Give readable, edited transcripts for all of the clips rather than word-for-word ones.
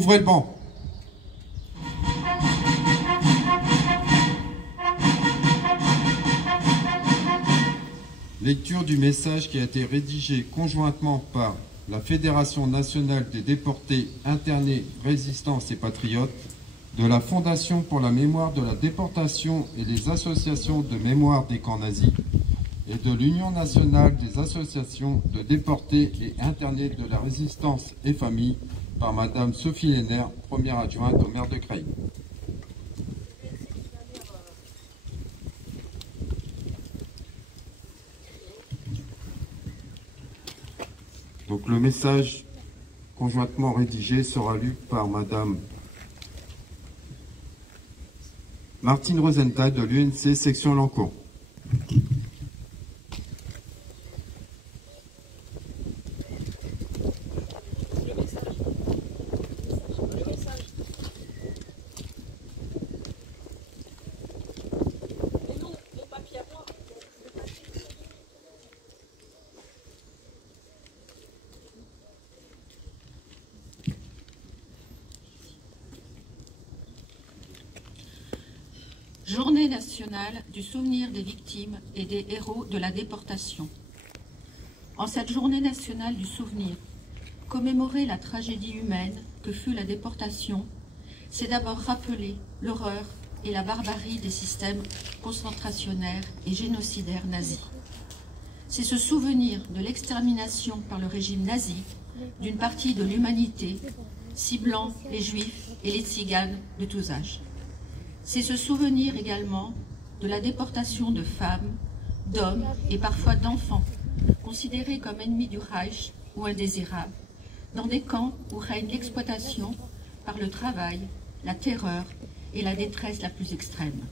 Couvrez le banc. Lecture du message qui a été rédigé conjointement par la Fédération nationale des déportés, internés, résistance et patriotes, de la Fondation pour la mémoire de la déportation et les associations de mémoire des camps nazis, et de l'Union nationale des associations de déportés et internés de la résistance et famille, par Madame Sophie Lehner, première adjointe au maire de Creil. Donc le message conjointement rédigé sera lu par Madame Martine Rosenthal de l'UNC section Lancourt. Journée nationale du souvenir des victimes et des héros de la déportation. En cette journée nationale du souvenir, commémorer la tragédie humaine que fut la déportation, c'est d'abord rappeler l'horreur et la barbarie des systèmes concentrationnaires et génocidaires nazis. C'est se souvenir de l'extermination par le régime nazi d'une partie de l'humanité, ciblant les juifs et les tziganes de tous âges. C'est se souvenir également de la déportation de femmes, d'hommes et parfois d'enfants, considérés comme ennemis du Reich ou indésirables, dans des camps où règne l'exploitation par le travail, la terreur et la détresse la plus extrême.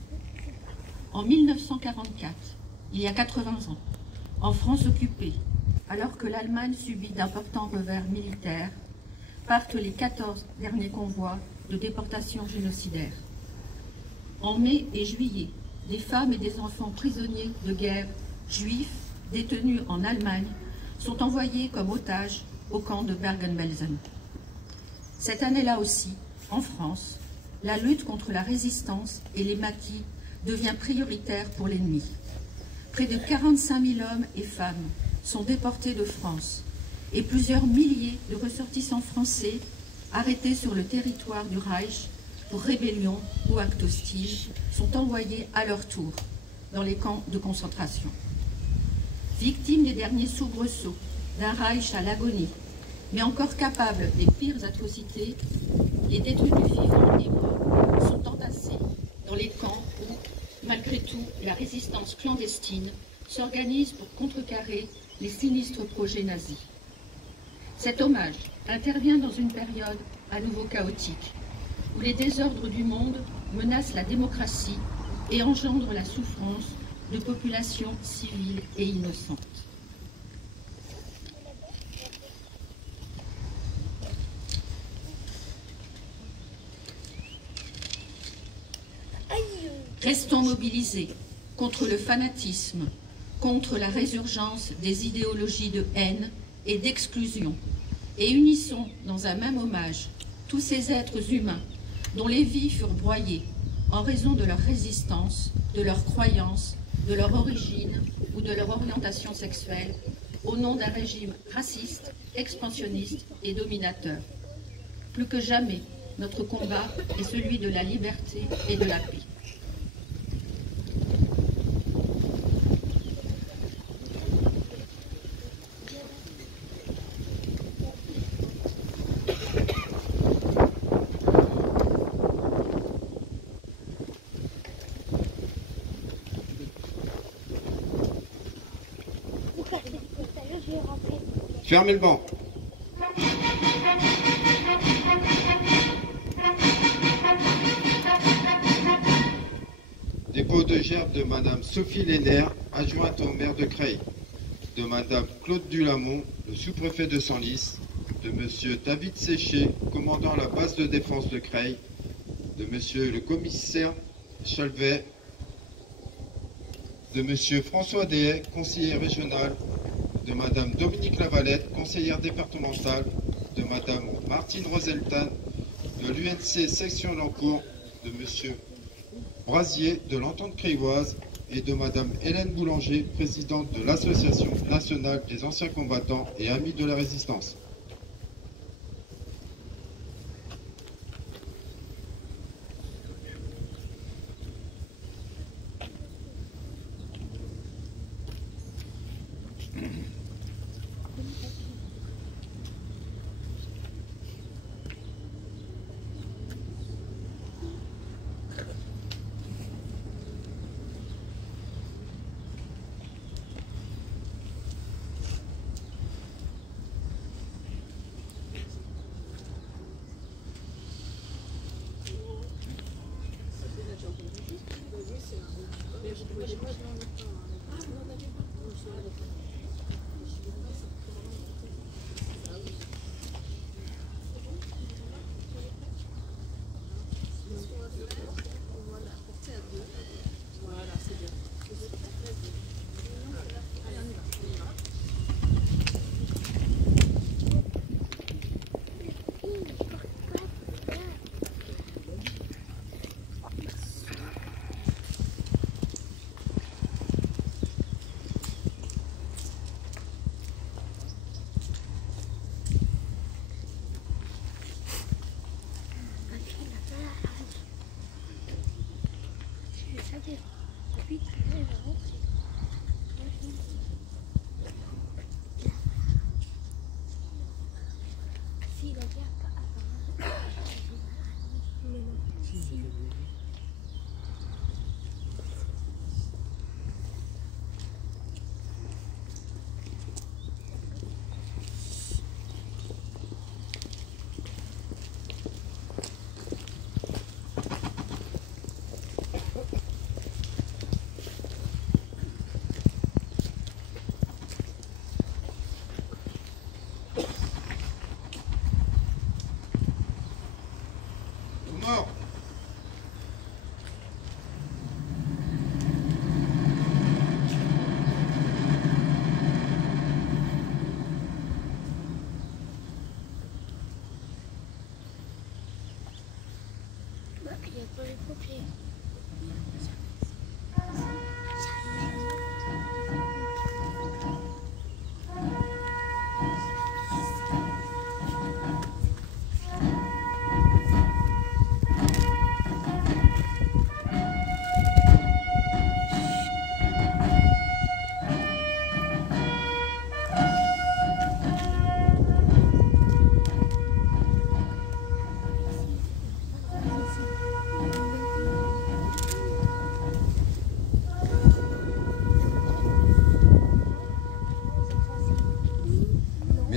En 1944, il y a 80 ans, en France occupée, alors que l'Allemagne subit d'importants revers militaires, partent les 14 derniers convois de déportation génocidaire. En mai et juillet, des femmes et des enfants prisonniers de guerre juifs détenus en Allemagne sont envoyés comme otages au camp de Bergen-Belsen. Cette année-là aussi, en France, la lutte contre la résistance et les maquis devient prioritaire pour l'ennemi. Près de 45 000 hommes et femmes sont déportés de France et plusieurs milliers de ressortissants français arrêtés sur le territoire du Reich pour rébellion ou actes hostiles sont envoyés à leur tour dans les camps de concentration. Victimes des derniers soubresauts d'un Reich à l'agonie, mais encore capables des pires atrocités, les détenus vivants et morts sont entassés dans les camps où, malgré tout, la résistance clandestine s'organise pour contrecarrer les sinistres projets nazis. Cet hommage intervient dans une période à nouveau chaotique, où les désordres du monde menacent la démocratie et engendrent la souffrance de populations civiles et innocentes. Restons mobilisés contre le fanatisme, contre la résurgence des idéologies de haine et d'exclusion, et unissons dans un même hommage tous ces êtres humains dont les vies furent broyées en raison de leur résistance, de leur croyance, de leur origine ou de leur orientation sexuelle, au nom d'un régime raciste, expansionniste et dominateur. Plus que jamais, notre combat est celui de la liberté et de la paix. Fermez le banc. Dépôt de gerbe de Madame Sophie Lehner, adjointe au maire de Creil, de Madame Claude Dulamont, le sous-préfet de Senlis, de Monsieur David Séché, commandant la base de défense de Creil, de Monsieur le commissaire Chalvet, de Monsieur François Dehay, conseiller régional, de Madame Dominique Lavalette, conseillère départementale, de Madame Martine Rosenthal, de l'UNC section d'Encourt, de M. Brasier de l'Entente Crioise et de Mme Hélène Boulanger, présidente de l'Association nationale des anciens combattants et amis de la Résistance.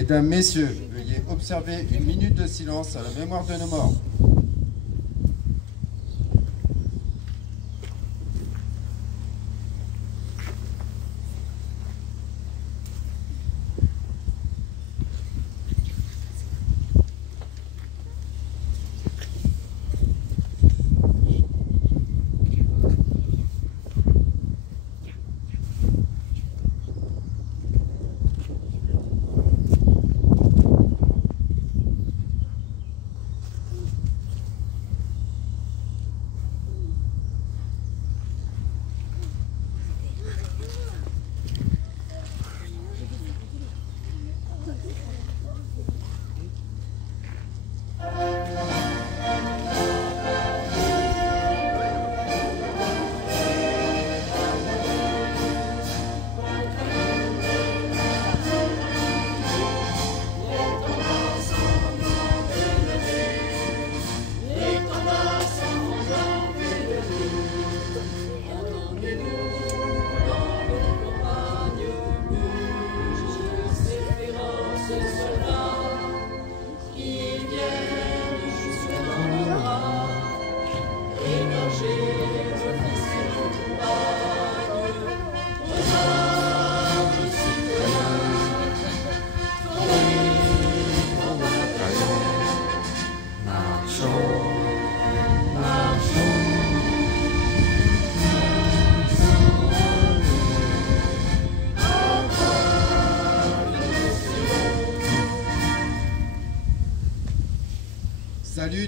Mesdames, Messieurs, veuillez observer une minute de silence à la mémoire de nos morts.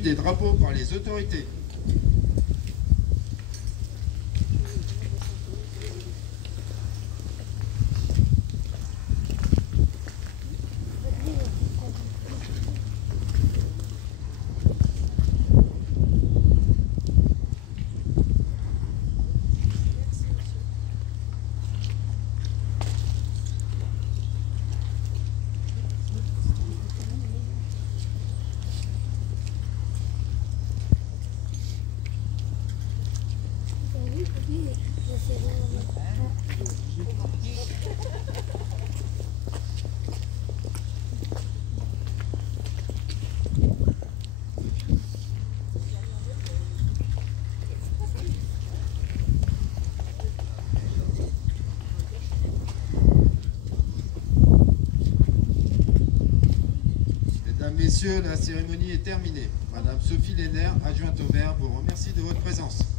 des drapeaux par les autorités. Mesdames, Messieurs, la cérémonie est terminée. Madame Sophie Lénaire, adjointe au maire, vous remercie de votre présence.